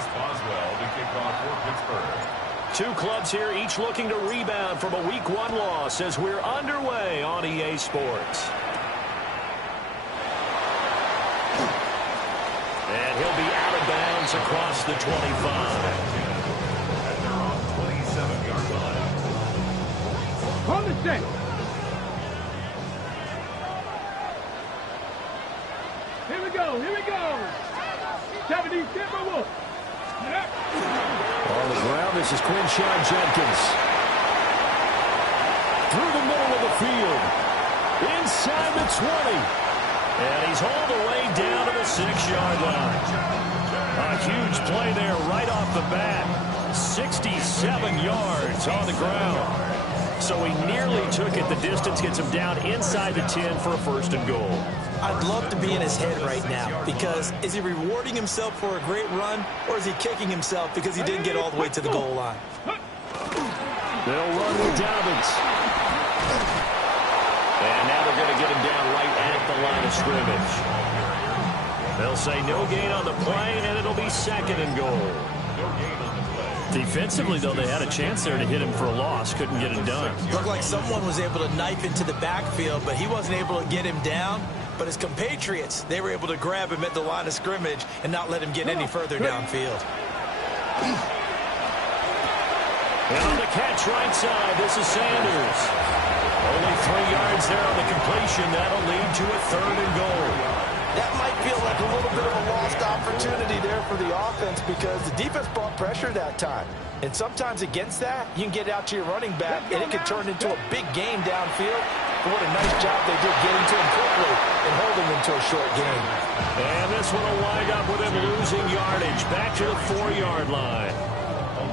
Chris Boswell to kick off for Pittsburgh. Two clubs here, each looking to rebound from a Week 1 loss as we're underway on EA Sports. And he'll be out of bounds across the 25. At their own 27-yard line. Hold it there. Here we go. 70 Timberwolves. On the ground, this is Quinshon Judkins. Through the middle of the field. Inside the 20. And he's hauled the way down to the 6-yard line. A huge play there right off the bat. 67 yards on the ground. So he nearly took it. The distance gets him down inside the 10 for a 1st and goal. I'd love to be in his head right now, because is he rewarding himself for a great run, or is he kicking himself because he didn't get all the way to the goal line? They'll run with Dobbins. And now they're going to get him down right at the line of scrimmage. They'll say no gain on the play, and it'll be 2nd and goal. Defensively, though, they had a chance there to hit him for a loss. Couldn't get it done. Looked like someone was able to knife into the backfield, but he wasn't able to get him down. But his compatriots, they were able to grab him at the line of scrimmage and not let him get any further downfield. And on the catch right side, this is Sanders. Only 3 yards there on the completion. That'll lead to a 3rd and goal. That might feel like a little bit of a lost opportunity there for the offense, because the defense brought pressure that time. And sometimes against that, you can get out to your running back, and it can turn into a big game downfield. But what a nice job they did getting to him quickly and holding him to a short game. And this one will wind up with him losing yardage back to the 4-yard line.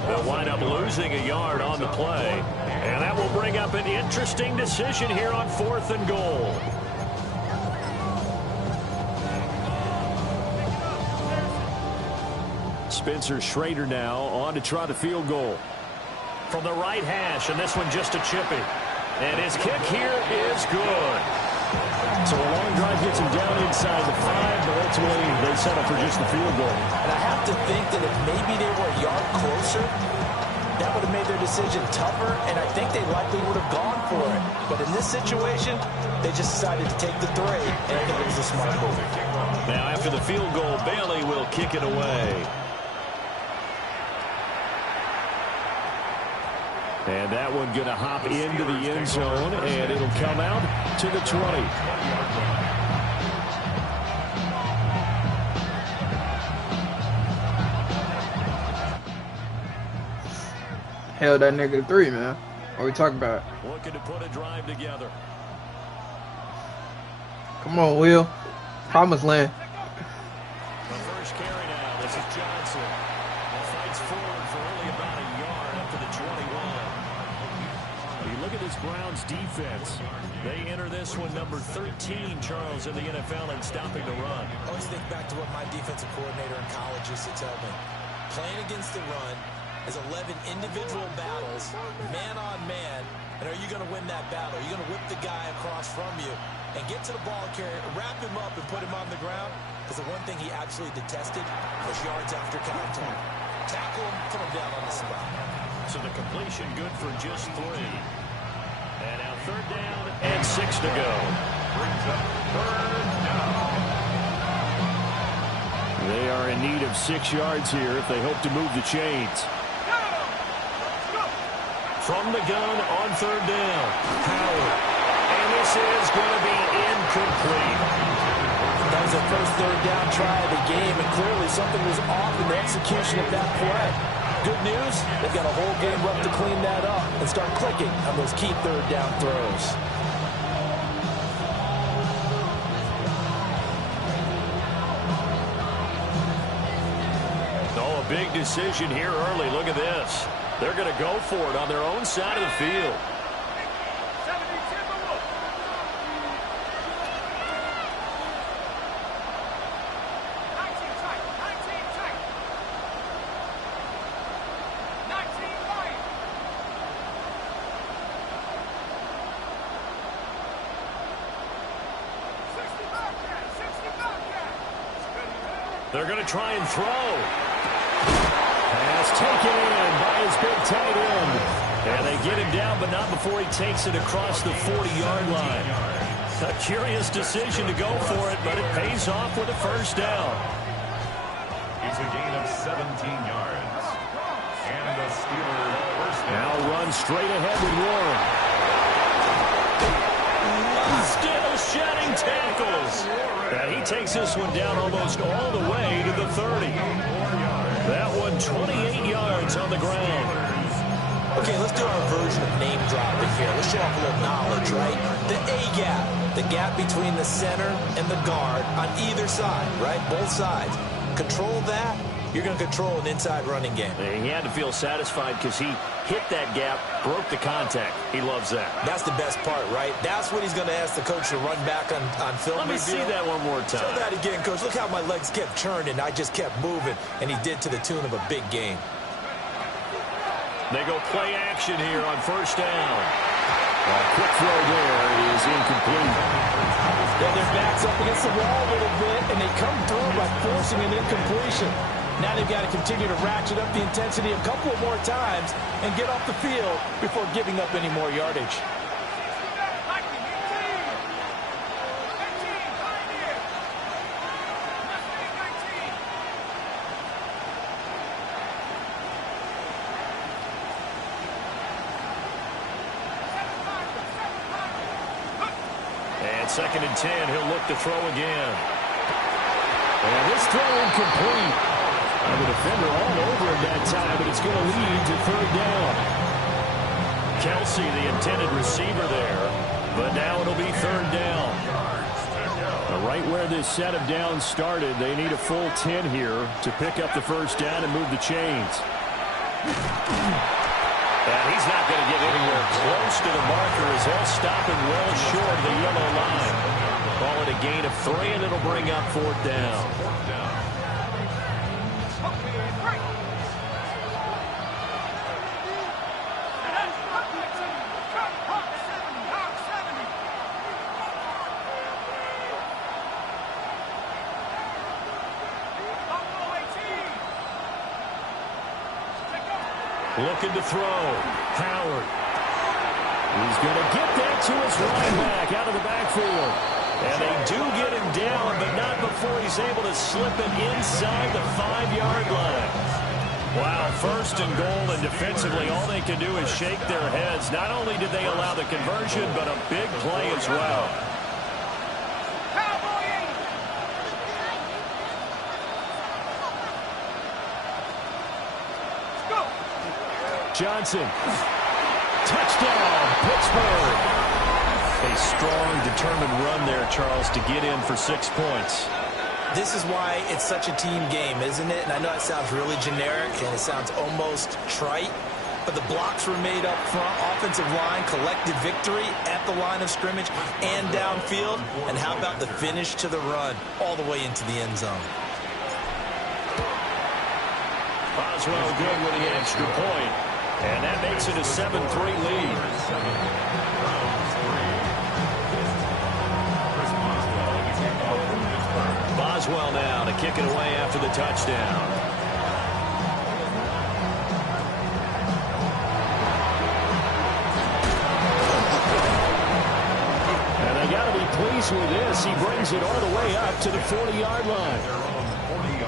They'll wind up losing a yard on the play. And that will bring up an interesting decision here on 4th and goal. Spencer Schrader now on to try the field goal. From the right hash, and this one just a chippy. And his kick here is good. So a long drive gets him down inside the 5, but ultimately they settle for just the field goal. And I have to think that if maybe they were a yard closer, that would have made their decision tougher, and I think they likely would have gone for it. But in this situation, they just decided to take the 3, and I think it was a smart move. Now after the field goal, Bailey will kick it away. And that one going to hop into the end zone, and it'll come out to the 20. Hell, that nigga 3, man. What we talking about? Looking to put a drive together. Come on, Will. Promised land. The first carry now. This is Johnson. Fights forward for only about a yard up to the 21. You look at this Browns defense. They enter this one number 13, Charles, in the NFL in stopping the run. I always think back to what my defensive coordinator in college used to tell me. Playing against the run is 11 individual battles, man on man, and are you going to win that battle? Are you going to whip the guy across from you and get to the ball carrier, wrap him up, and put him on the ground? Because the one thing he absolutely detested was yards after contact. Tackle him, put him down on the spot. So the completion good for just 3. And now 3rd down and 6 to go. Brings up 3rd down. They are in need of 6 yards here if they hope to move the chains. From the gun on 3rd down, Howard. And this is going to be incomplete. That was the first 3rd down try of the game, and clearly something was off in the execution of that play. Good news, they've got a whole game left to clean that up and start clicking on those key 3rd down throws. Oh, a big decision here early. Look at this. They're going to go for it on their own side of the field. They're going to try and throw. is taken in by his big tight end. And they get him down, but not before he takes it across the 40-yard line. A curious decision to go for it, but it pays off with a first down. It's a gain of 17 yards. And the Steelers first down. Now run straight ahead with Warren. Still shedding tackles. And he takes this one down almost all the way to the 30. That one 28 yards on the ground. Okay, let's do our version of name dropping here. Let's show off a little knowledge, right? The A-gap, the gap between the center and the guard on either side, right? Both sides. Control that, you're going to control an inside running game. He had to feel satisfied because he hit that gap, broke the contact. He loves that. That's the best part, right? That's what he's going to ask the coach to run back on film. Let me see that one more time. Show that again, coach. Look how my legs kept churning. I just kept moving, and he did to the tune of a big game. They go play action here on first down. A quick throw there is incomplete. Yeah, their back's up against the wall a little bit, and they come through by forcing an incompletion. Now they've got to continue to ratchet up the intensity a couple more times and get off the field before giving up any more yardage. Second and 10, he'll look to throw again. And this throw incomplete. The defender all over him that time, but it's going to lead to third down. Kelsey, the intended receiver there, but now it'll be third down. Right where this set of downs started, they need a full 10 here to pick up the first down and move the chains. And he's not going to get anywhere close to the marker as he'll stop him well short of the yellow line. Call it a gain of 3, and it'll bring up fourth down. Looking to throw. Howard. He's going to get that to his running back out of the backfield. And they do get him down, but not before he's able to slip it inside the 5-yard line. Wow, first and goal, and defensively all they can do is shake their heads. Not only did they allow the conversion, but a big play as well. Johnson. Touchdown, Pittsburgh. A strong, determined run there, Charles, to get in for 6 points. This is why it's such a team game, isn't it? And I know it sounds really generic and it sounds almost trite, but the blocks were made up front. Offensive line collected victory at the line of scrimmage and downfield. And how about the finish to the run all the way into the end zone? Boswell good with the extra point. And that makes it a 7-3 lead. Boswell now to kick it away after the touchdown. And they got to be pleased with this. He brings it all the way up to the 40-yard line.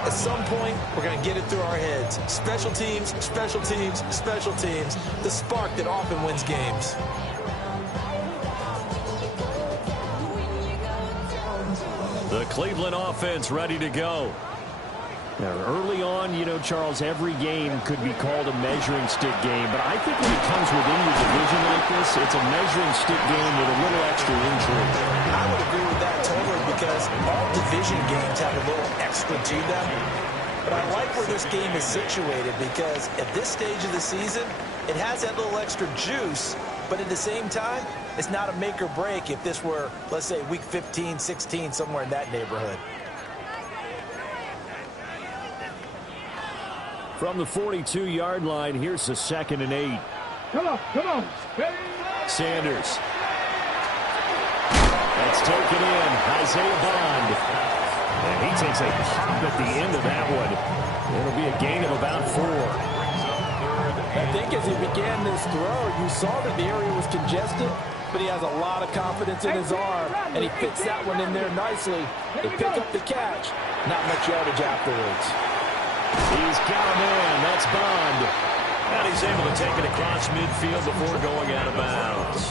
At some point, we're going to get it through our heads. Special teams, special teams, special teams. The spark that often wins games. The Cleveland offense ready to go. Now, early on, you know, Charles, every game could be called a measuring stick game. But I think when it comes within your division like this, it's a measuring stick game with a little extra intrigue. I would agree with that totally because all division games have a little extra to them. But I like where this game is situated because at this stage of the season, it has that little extra juice. But at the same time, it's not a make or break if this were, let's say, week 15, 16, somewhere in that neighborhood. From the 42-yard line, here's the 2nd and 8. Come on, come on. Ready? Sanders. That's taken in. Isaiah Bond. And he takes a pop at the end of that one. It'll be a gain of about 4. I think as he began this throw, you saw that the area was congested, but he has a lot of confidence in his arm, and he fits that one in there nicely. They pick up the catch. Not much yardage afterwards. He's got him in. That's Bond. And he's able to take it across midfield before going out of bounds.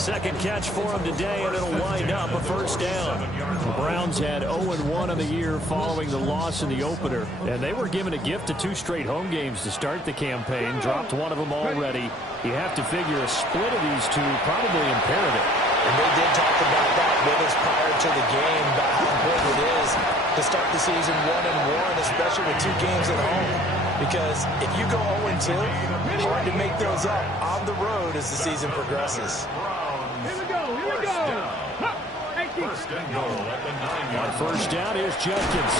Second catch for him today, and it'll wind up a first down. The Browns had 0-1 on the year following the loss in the opener, and they were given a gift of 2 straight home games to start the campaign. Dropped one of them already. You have to figure a split of these two probably imperative. And they did talk about that with us prior to the game, about how important it is to start the season 1-1, especially with 2 games at home. Because if you go 0-2, hard to make those up on the road as the season progresses. Here we go. First and goal at the 9-yard On first down, here's Jenkins.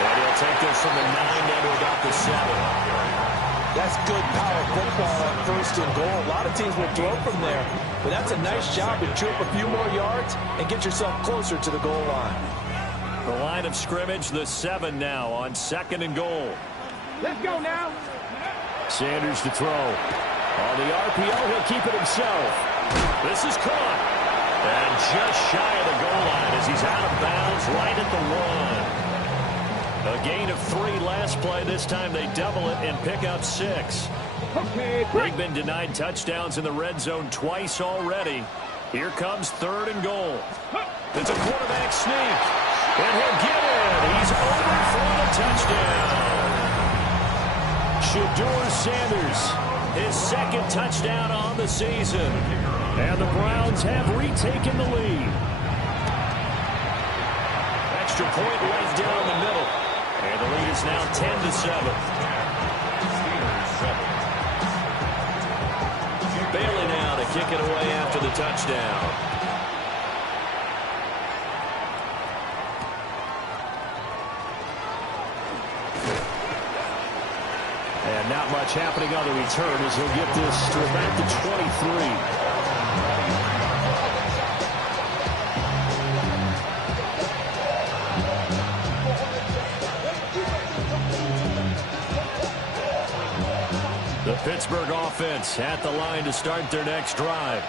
And he'll take this from the 9 down to about the 7. That's good power football on first and goal. A lot of teams will throw from there, but that's a nice job to chew up a few more yards and get yourself closer to the goal line. The line of scrimmage, the 7 now on second and goal. Let's go now. Sanders to throw. On the RPO, he'll keep it himself. This is caught. And just shy of the goal line as he's out of bounds right at the 1. A gain of 3 last play. This time they double it and pick up 6. Okay, They've been denied touchdowns in the red zone twice already. Here comes third and goal. It's a quarterback sneak. And he'll get it. He's overthrown a touchdown. Shedeur Sanders, his second touchdown on the season. And the Browns have retaken the lead. Extra point right down the middle. And the lead is now 10-7. Bailey now to kick it away after the touchdown. And not much happening on the return as he'll get this to about the 23. The Pittsburgh offense at the line to start their next drive.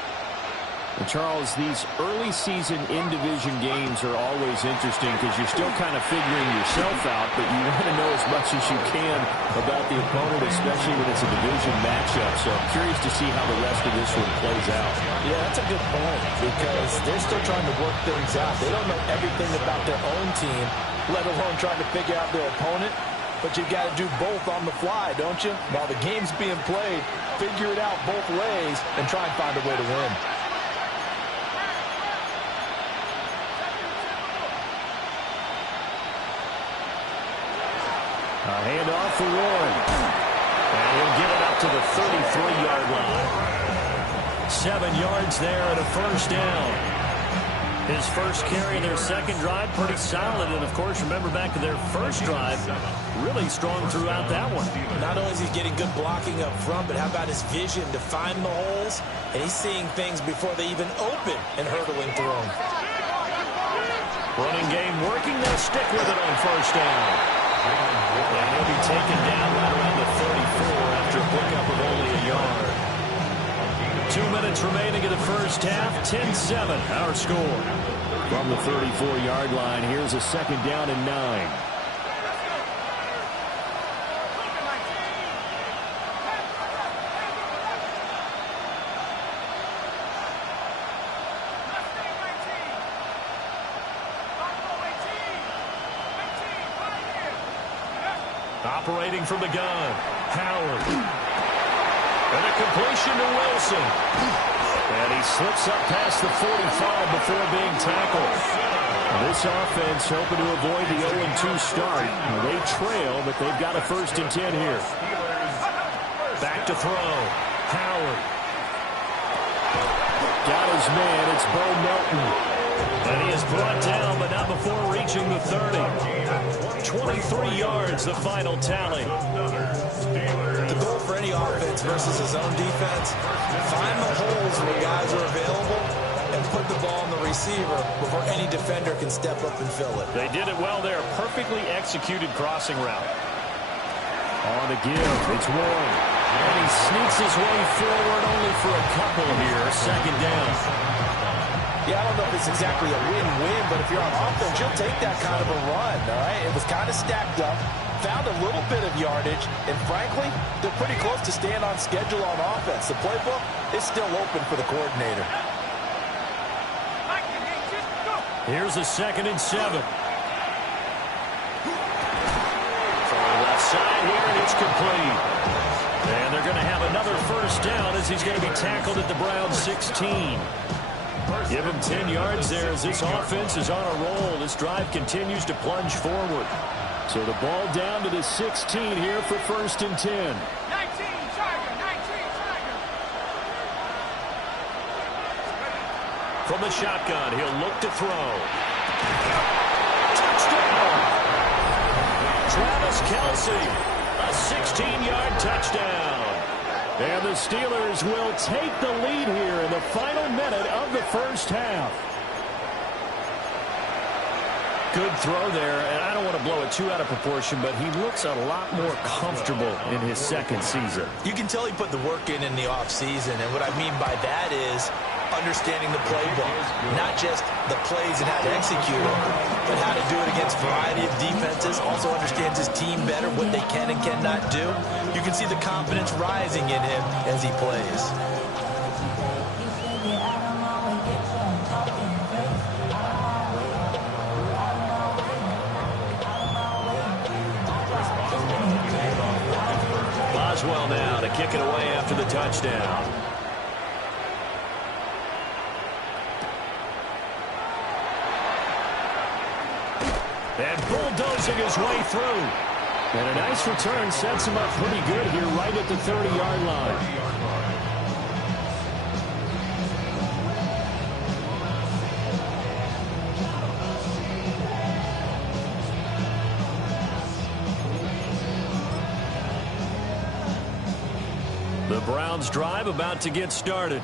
And Charles, these early season in-division games are always interesting because you're still kind of figuring yourself out, but you want to know as much as you can about the opponent, especially when it's a division matchup. So I'm curious to see how the rest of this one plays out. Yeah, that's a good point because they're still trying to work things out. They don't know everything about their own team, let alone trying to figure out their opponent. But you've got to do both on the fly, don't you? While the game's being played, figure it out both ways and try and find a way to win. A handoff for Warren. And he'll get it up to the 33-yard line. 7 yards there and a first down. His first carry of their second drive, pretty solid. And, of course, remember back to their first drive, really strong throughout that one. Not only is he getting good blocking up front, but how about his vision to find the holes? And he's seeing things before they even open and hurdling through them. Running game working. They'll stick with it on first down. And he'll be taken down right around the 34 after a pickup of only a yard. 2 minutes remaining in the first half. 10-7, our score. From the 34-yard line, here's a second down and 9. Operating from the gun, Howard. And a completion to Wilson. And he slips up past the 45 before being tackled. This offense hoping to avoid the 0-2 start. They trail, but they've got a 1st and 10 here. Back to throw. Howard. Got his man. It's Bo Melton. And he is brought down, but not before reaching the 30. 23 yards, the final tally. The goal for any offense versus his own defense, find the holes where guys are available and put the ball on the receiver before any defender can step up and fill it. They did it well there. Perfectly executed crossing route. On the give, it's Warren. And he sneaks his way forward only for a couple here. Second down. Yeah, I don't know if it's exactly a win-win, but if you're on offense, you'll take that kind of a run, all right? It was kind of stacked up, found a little bit of yardage, and frankly, they're pretty close to staying on schedule on offense. The playbook is still open for the coordinator. Here's a 2nd and 7. Left side here, and it's complete. And they're going to have another first down as he's going to be tackled at the Browns 16. Give him 10 yards there as this offense is on a roll. This drive continues to plunge forward. So the ball down to the 16 here for 1st and 10. 19, Tiger, 19, Tiger. From the shotgun, he'll look to throw. Touchdown! Travis Kelce, a 16-yard touchdown. And the Steelers will take the lead here in the final minute of the first half. Good throw there, and I don't want to blow it too out of proportion, but he looks a lot more comfortable in his second season. You can tell he put the work in the offseason, and what I mean by that is understanding the playbook, not just the plays and how to execute it, but how to do it against a variety of defenses. Also understands his team better, what they can and cannot do. You can see the confidence rising in him as he plays. Boswell now to kick it away after the touchdown. And bulldozing his way through. And a nice return sets him up pretty good here right at the 30-yard line. The Browns drive about to get started.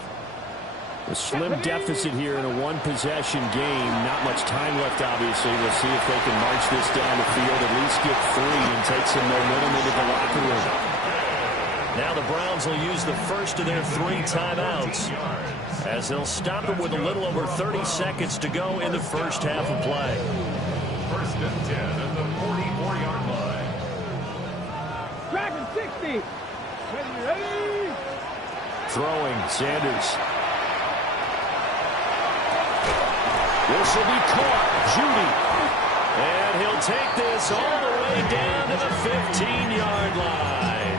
A slim deficit here in a one-possession game. Not much time left, obviously. We'll see if they can march this down the field, at least get 3 and take some momentum into the locker room. Now the Browns will use the first of their 3 timeouts as they'll stop it with a little over 30 seconds to go in the first half of play. 1st and 10 at the 44-yard line. Dragon 60. Ready. Throwing, Sanders. This will be caught. Judy. And he'll take this all the way down to the 15-yard line.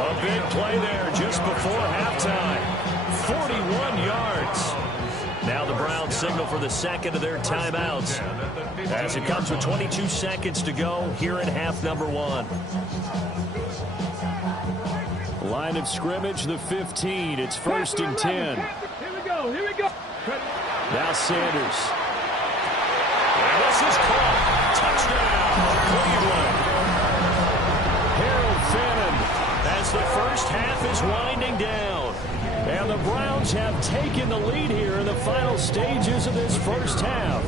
A big play there just before halftime. 41 yards. Now the Browns signal for the second of their timeouts as it comes with 22 seconds to go here in half number 1. Line of scrimmage, the 15. It's 1st and 10. Here we go. Here we go. Now Sanders. And this is caught. Touchdown, Cleveland. Harold Fannin as the first half is winding down. And the Browns have taken the lead here in the final stages of this first half.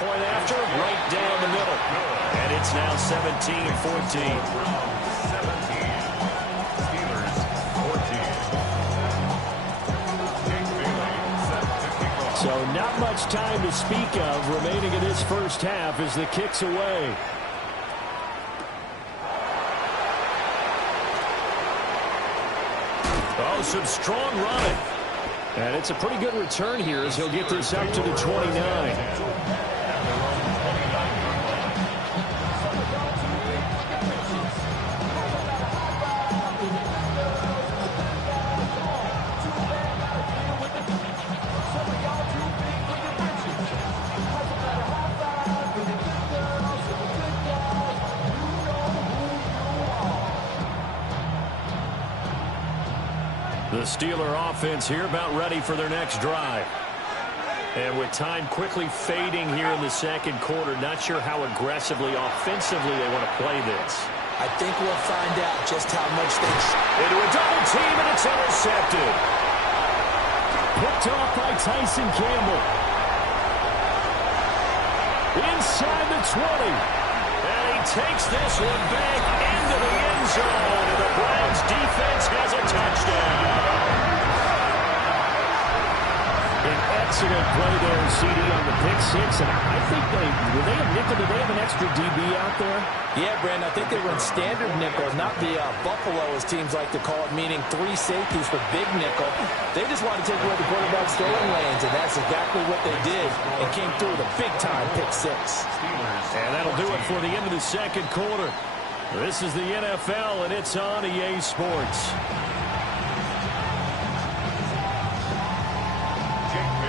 Point after, right down the middle. And it's now 17-14. So not much time to speak of remaining in this first half as the kick's away. Oh, some strong running. And it's a pretty good return here as he'll get this up to the 29. The Steeler offense here about ready for their next drive. And with time quickly fading here in the second quarter, not sure how aggressively, offensively they want to play this. I think we'll find out just how much they... Into a double team, and it's intercepted. Picked off by Tyson Campbell. Inside the 20. And he takes this one back into the end zone. And the Browns defense has a touchdown. An excellent play there, CD, on the pick six. And I think did they have nickel? Did they have an extra DB out there? Yeah, Brandon, I think they run standard nickel, not the Buffalo, as teams like to call it, meaning 3 safeties for big nickel. They just want to take away the quarterback's throwing lanes, and that's exactly what they did, and came through with a big-time pick six. And that'll do it for the end of the second quarter. This is the NFL, and it's on EA Sports.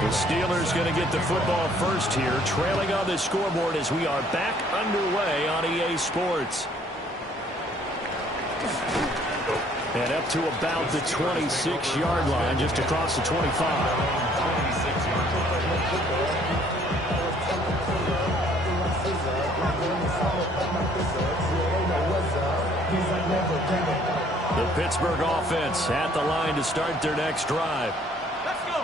The Steelers going to get the football first here, trailing on the scoreboard as we are back underway on EA Sports. And up to about the 26-yard line, just across the 25. The Pittsburgh offense at the line to start their next drive.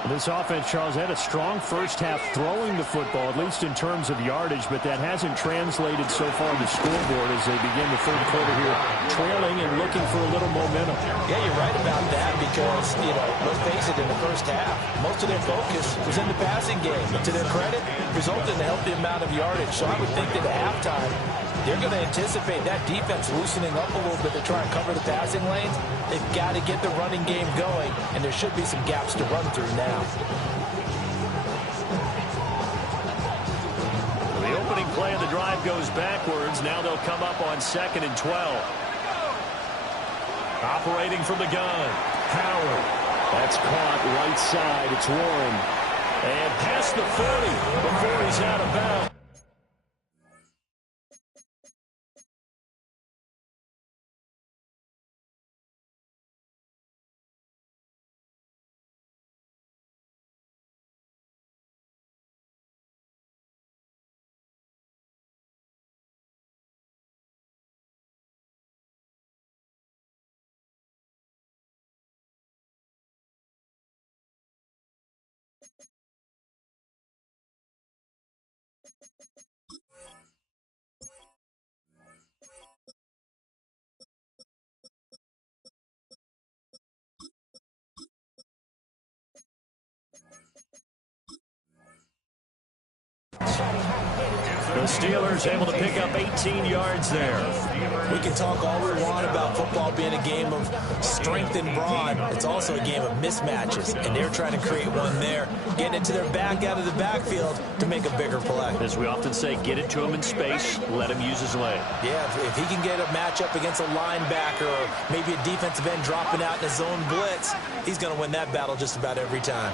This offense, Charles, had a strong first half throwing the football, at least in terms of yardage, but that hasn't translated so far to the scoreboard as they begin the third quarter here, trailing and looking for a little momentum. Yeah, you're right about that because, let's face it, in the first half, most of their focus was in the passing game. But to their credit, resulted in a healthy amount of yardage. So I would think that at halftime, they're going to anticipate that defense loosening up a little bit to try and cover the passing lanes. They've got to get the running game going, and there should be some gaps to run through now. The opening play of the drive goes backwards. Now they'll come up on 2nd and 12. Operating from the gun, Howard. That's caught right side. It's Warren. And past the 40 before he's out of bounds. The Steelers able to pick up 18 yards there. We can talk all we want about football being a game of strength and brawn. It's also a game of mismatches, and they're trying to create one there, getting it to their back out of the backfield to make a bigger play. As we often say, get it to him in space, let him use his leg. Yeah, if he can get a matchup against a linebacker or maybe a defensive end dropping out in a zone blitz, he's going to win that battle just about every time.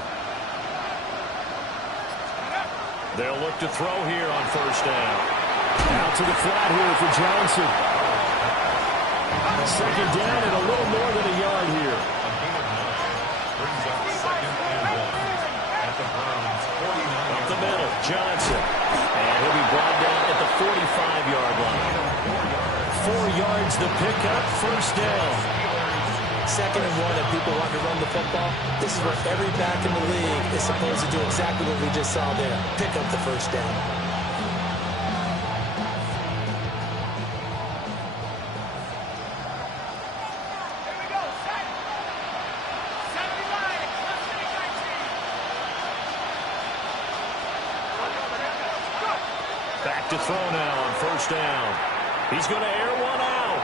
They'll look to throw here on first down. Out to the flat here for Johnson. Second down and a little more than a yard here. Brings up 2nd and 1 at the Browns' 49. Up the middle, Johnson. And he'll be brought down at the 45-yard line. 4 yards the pickup, first down. 2nd and 1, and people want to run the football. This is where every back in the league is supposed to do exactly what we just saw there. Pick up the first down. Here we go. Set. 75. Let's take 19. Back to throw now on first down. He's going to air one out.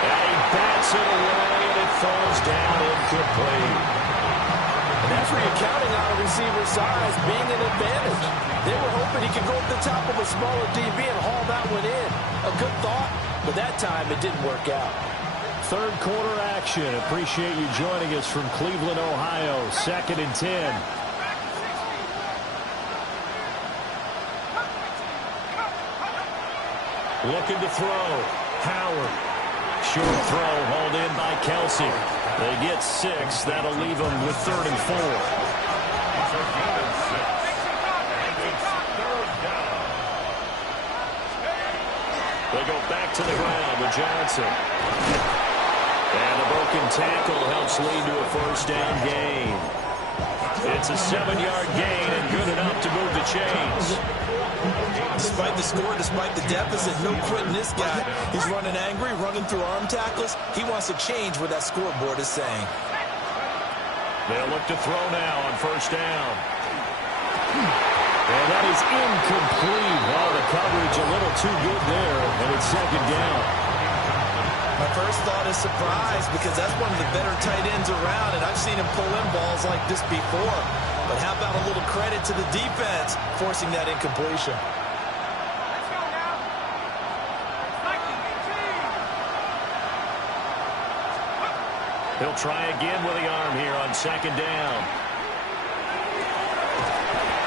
And he bats it away, and it falls down incomplete. And that's where you're counting on a receiver's size being an advantage. They were hoping he could go up the top of a smaller DB and haul that one in. A good thought, but that time it didn't work out. Third quarter action. Appreciate you joining us from Cleveland, Ohio. 2nd and 10. Looking to throw. Howard. Short throw hauled in by Kelsey. They get 6. That'll leave them with 3rd and 4. It's a gain of 6. And it's 3rd down. They go back to the ground with Johnson. And a broken tackle helps lead to a first down gain. It's a 7-yard gain and good enough to move the chains. Despite the score, despite the deficit, no quitting this guy. He's running angry, running through arm tackles. He wants to change what that scoreboard is saying. They'll look to throw now on first down. And that is incomplete. Oh, the coverage a little too good there, and it's second down. My first thought is surprise, because that's one of the better tight ends around, and I've seen him pull in balls like this before. But how about a little credit to the defense forcing that incompletion? Let's go now. Like the team. He'll try again with the arm here on second down.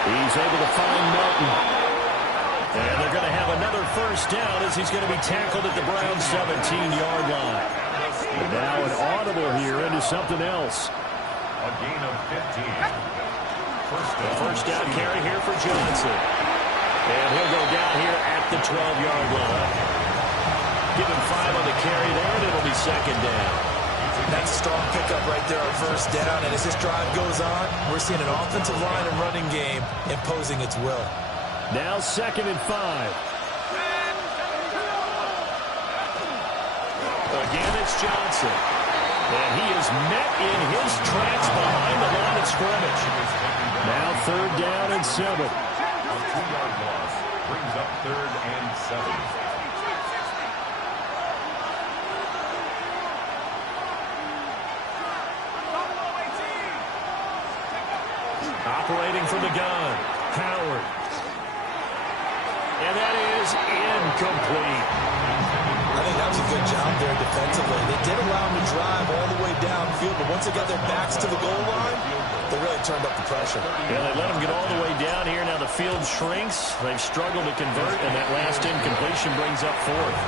He's able to find Melton. And they're going to have another first down as he's going to be tackled at the Browns' 17-yard line. And now an audible here into something else. A gain of 15. First down carry here for Johnson. And he'll go down here at the 12-yard line. Give him 5 on the carry there, and it'll be second down. That's a strong pickup right there on first down. And as this drive goes on, we're seeing an offensive line and running game imposing its will. Now 2nd and 5. Again, it's Johnson. And he is met in his tracks behind the line of scrimmage. Now 3rd down and 7. A 2-yard loss brings up 3rd and 7. Operating from the gun, Howard. And that is incomplete. I think that was a good job there defensively. They did allow him to drive all the way downfield, but once they got their backs to the goal line, they really turned up the pressure. Yeah, they let him get all the way down here. Now the field shrinks. They've struggled to convert, and that last incompletion brings up 4th.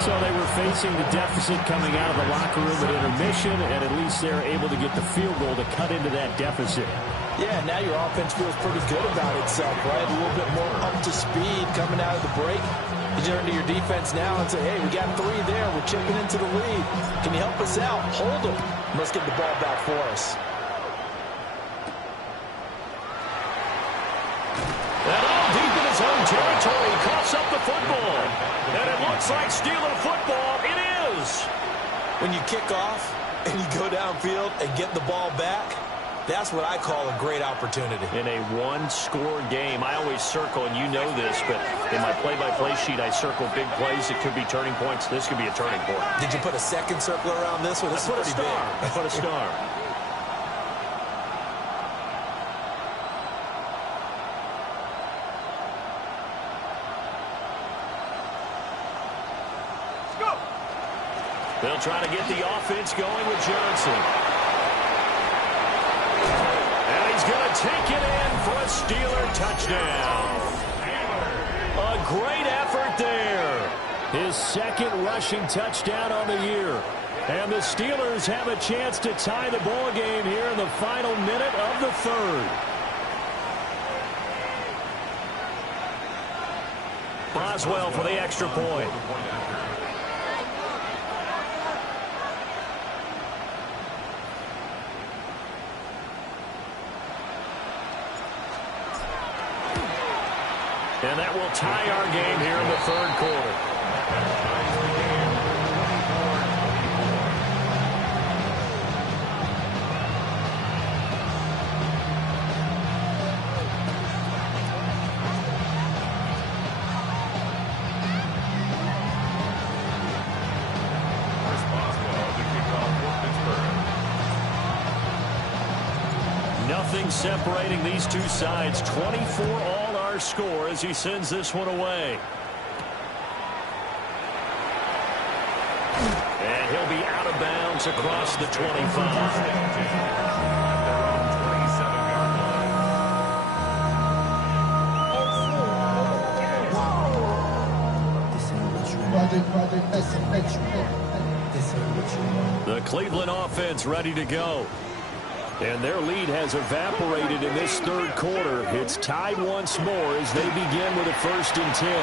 So they were facing the deficit coming out of the locker room at intermission, and at least they're able to get the field goal to cut into that deficit. Yeah, now your offense feels pretty good about itself, right? A little bit more up to speed coming out of the break. You turn to your defense now and say, hey, we got 3 there. We're chipping into the lead. Can you help us out? Hold them. Let's get the ball back for us. And all deep in his own territory, he coughs up the football. And it looks like Steeler football. It is. When you kick off and you go downfield and get the ball back, that's what I call a great opportunity. In a one-score game, I always circle, and you know this, but in my play-by-play sheet, I circle big plays that could be turning points. This could be a turning point. Did you put a second circle around this one? This is pretty big. I put a star. Let's go. They'll try to get the offense going with Johnson. He's going to take it in for a Steeler touchdown. A great effort there. His 2nd rushing touchdown on the year. And the Steelers have a chance to tie the ball game here in the final minute of the 3rd. Boswell for the extra point. And that will tie our game here in the 3rd quarter. Nothing separating these two sides. 24 all our score as he sends this one away. And he'll be out of bounds across the 25. The Cleveland offense ready to go. And their lead has evaporated in this 3rd quarter. It's tied once more as they begin with a 1st and 10.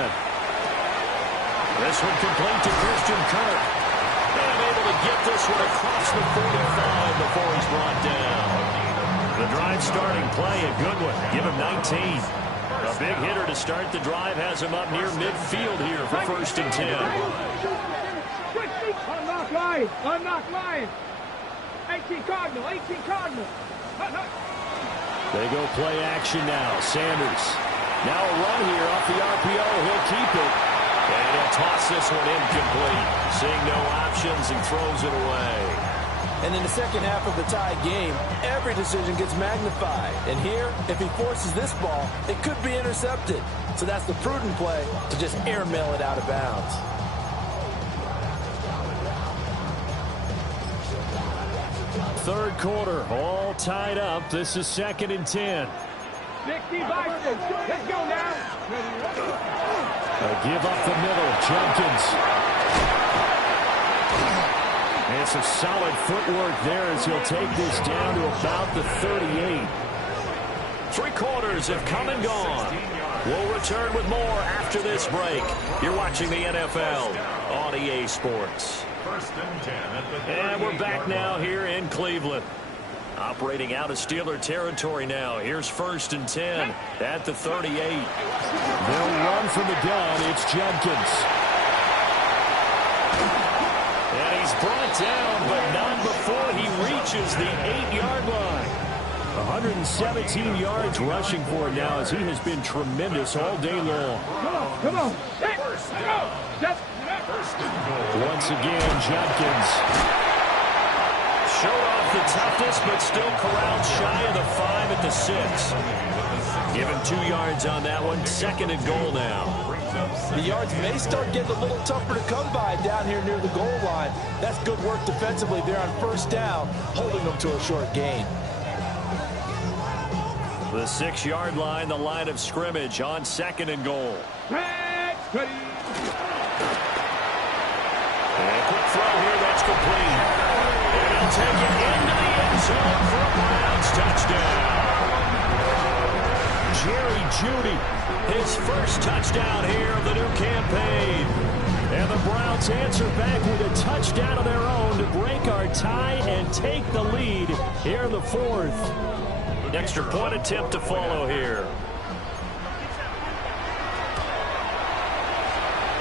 This one complete to Christian Kirk. And able to get this one across the 45 before he's brought down. The drive starting play, a good one. Give him 19. A big hitter to start the drive has him up near midfield here for 1st and 10. Unlock line. Unlock line. 18 Cardinal. 18 Cardinal. They go play action now. Sanders. Now a run here off the RPO. He'll keep it. And he'll toss this one incomplete. Seeing no options, he throws it away. And in the second half of the tied game, every decision gets magnified. And here, if he forces this ball, it could be intercepted. So that's the prudent play to just airmail it out of bounds. Third quarter, all tied up. This is 2nd and 10. Let's go now. A give up the middle. Jenkins. And some solid footwork there as he'll take this down to about the 38. 3 quarters have come and gone. We'll return with more after this break. You're watching the NFL on EA Sports. 1st and 10 at the 38. And we're back now here in Cleveland. Operating out of Steeler territory now. Here's 1st and 10 at the 38. They'll run from the gun. It's Jenkins. And he's brought down, but not before he reaches the 8-yard line. 117 yards rushing for it now as he has been tremendous all day long. Come on. Once again, Jenkins. Showed off the toughness, but still corralled shy of the 5 at the 6. Given 2 yards on that one. 2nd and goal now. The yards may start getting a little tougher to come by down here near the goal line. That's good work defensively there on 1st down, holding them to a short gain. The 6-yard line, the line of scrimmage on 2nd and goal. Ready. And a quick throw here, that's complete. And he'll take it into the end zone for a Browns touchdown. Jerry Jeudy, his first touchdown here of the new campaign. And the Browns answer back with a touchdown of their own to break our tie and take the lead here in the 4th. Extra point attempt to follow here.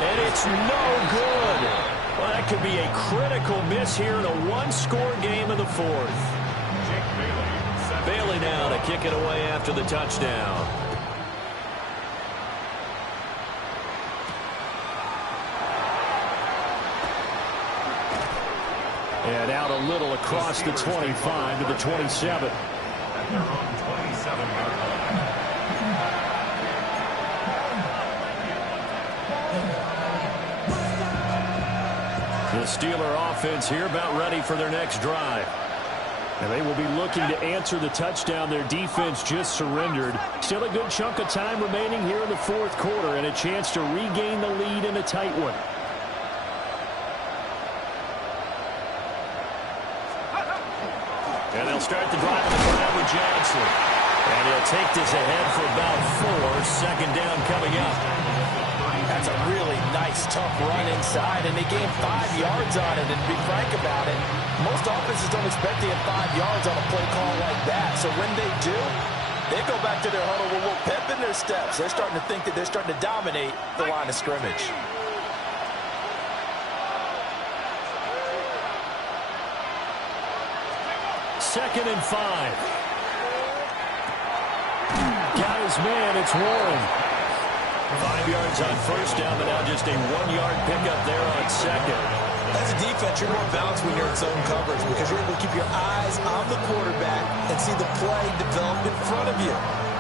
And it's no good. Well, that could be a critical miss here in a 1-score game in the 4th. Bailey now to kick it away after the touchdown. And out a little across the 25 to the 27. At their own 27-yard line. The Steeler offense here about ready for their next drive. And they will be looking to answer the touchdown their defense just surrendered. Still a good chunk of time remaining here in the 4th quarter and a chance to regain the lead in a tight one. And they'll start the drive on the ground with Johnson. And he'll take this ahead for about 4. 2nd down coming up. That's a really nice, tough run inside, and they gained 5 yards on it. And to be frank about it, most offenses don't expect to get 5 yards on a play call like that. So when they do, they go back to their huddle with a little pep in their steps. They're starting to think that they're starting to dominate the line of scrimmage. Second and 5. Got his man, it's Warren. 5 yards on 1st down, but now just a 1-yard pickup there on 2nd. As a defense, you're more balanced when you're in zone coverage because you're able to keep your eyes on the quarterback and see the play develop in front of you.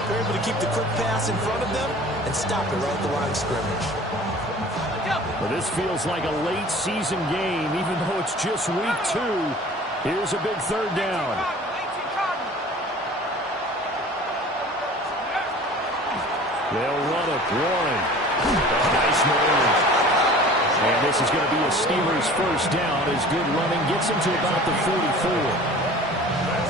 You're able to keep the quick pass in front of them and stop it right at the line of scrimmage. Well, this feels like a late season game, even though it's just week 2. Here's a big 3rd down. They'll run it. Warren. Nice move. And this is going to be a Steelers 1st down as good running gets him to about the 44.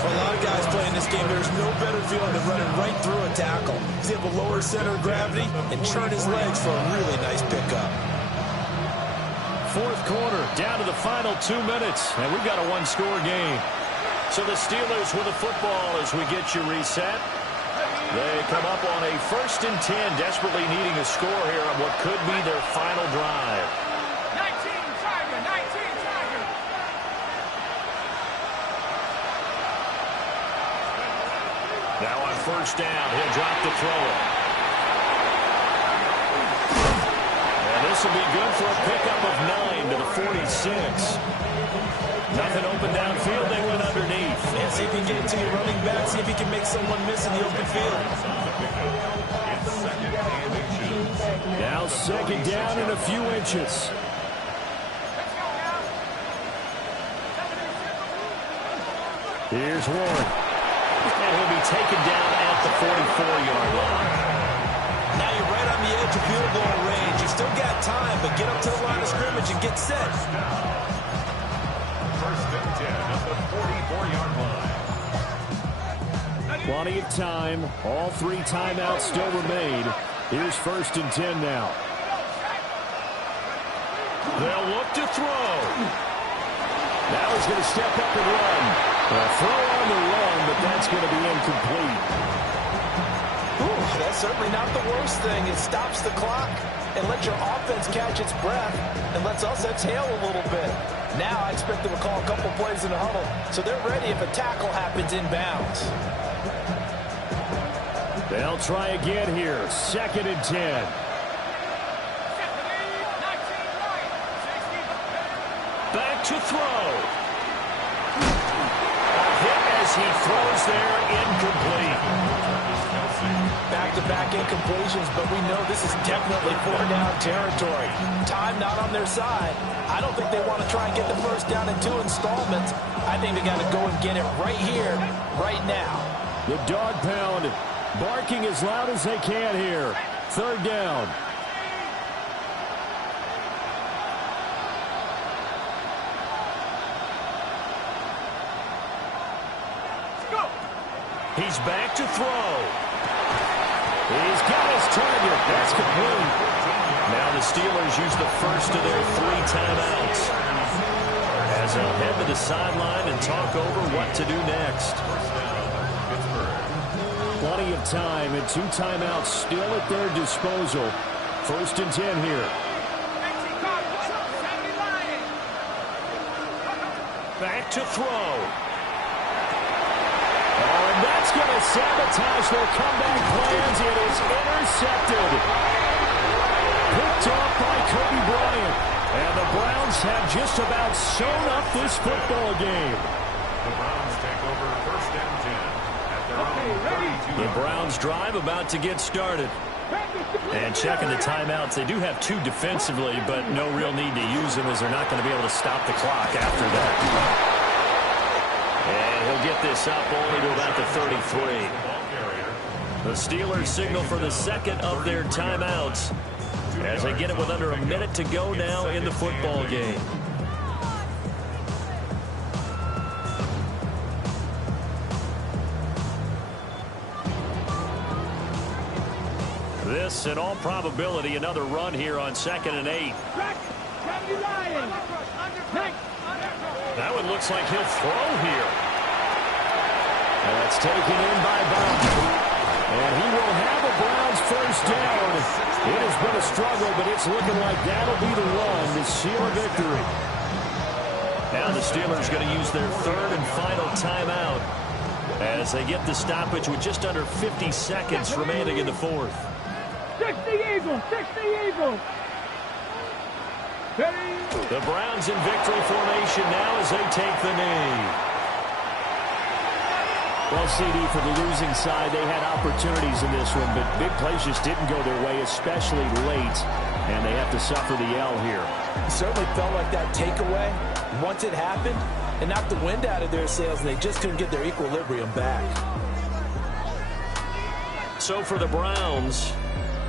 For a lot of guys playing this game, there's no better feeling than running right through a tackle. He's able to lower center of gravity and churn his legs for a really nice pickup. 4th quarter, down to the final 2 minutes, and we've got a 1-score game. So the Steelers with the football as we get you reset. They come up on a 1st and 10, desperately needing a score here on what could be their final drive. 19 Tiger, 19 Tiger. Now on 1st down, he'll drop to throw it. And this will be good for a pickup of 9 to the 46. Nothing open downfield. They went underneath. And see if he can get to your running back. See if he can make someone miss in the open field. Now 2nd down and a few inches. Here's Warren. And he'll be taken down at the 44-yard line. Now you're right on the edge of field goal range. You still got time, but get up to the line of scrimmage and get set. 1st and 10 at the 44-yard line. Plenty of time. All 3 timeouts still remain. Here's 1st and 10 now. They'll look to throw. Now he's going to step up and run. A throw on the run, but that's going to be incomplete. Ooh, that's certainly not the worst thing. It stops the clock and lets your offense catch its breath and lets us exhale a little bit. Now I expect them to call a couple plays in the huddle, so they're ready if a tackle happens inbounds. They'll try again here. 2nd and 10. Back to throw. A hit as he throws there, incomplete. Back-to-back incompletions, but we know this is definitely 4-down territory. Time not on their side. I don't think they want to try and get the 1st down in 2 installments. I think they got to go and get it right here, right now. The dog pound barking as loud as they can here. 3rd down. He's back to throw. He's got his target. That's complete. Now the Steelers use the 1st of their 3 timeouts as they'll head to the sideline and talk over what to do next. Plenty of time and 2 timeouts still at their disposal. 1st and 10 here. Back to throw. Oh, and that's going to sabotage their comeback plans. It is intercepted. Picked off by Kobe Bryant. And the Browns have just about sewn up this football game. The Browns take over 1st and 10 at their own 32. The Browns drive about to get started. And checking the timeouts, they do have 2 defensively, but no real need to use them as they're not going to be able to stop the clock after that. And he'll get this up only to about the 33. The Steelers signal for the 2nd of their timeouts as they get it with under a minute to go now in the football game. This, in all probability, another run here on 2nd and 8. That one looks like he'll throw here. That's taken in by Bond. And he will have a Browns 1st down. It has been a struggle, but it's looking like that'll be the one to seal a victory. Now the Steelers going to use their 3rd and final timeout as they get the stoppage with just under 50 seconds remaining in the 4th. 60 Eagles, 60 Eagles. The Browns in victory formation now as they take the knee. Well, CD, for the losing side, they had opportunities in this one, but big plays just didn't go their way, especially late, and they have to suffer the L here. It certainly felt like that takeaway, once it happened, it knocked the wind out of their sails, and they just couldn't get their equilibrium back. So for the Browns,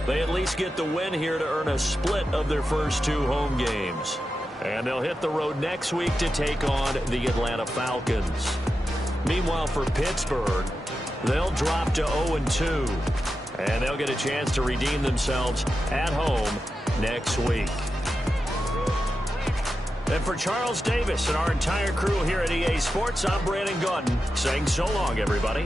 they at least get the win here to earn a split of their first 2 home games. And they'll hit the road next week to take on the Atlanta Falcons. Meanwhile, for Pittsburgh, they'll drop to 0-2. And they'll get a chance to redeem themselves at home next week. And for Charles Davis and our entire crew here at EA Sports, I'm Brandon Gaudin saying so long, everybody.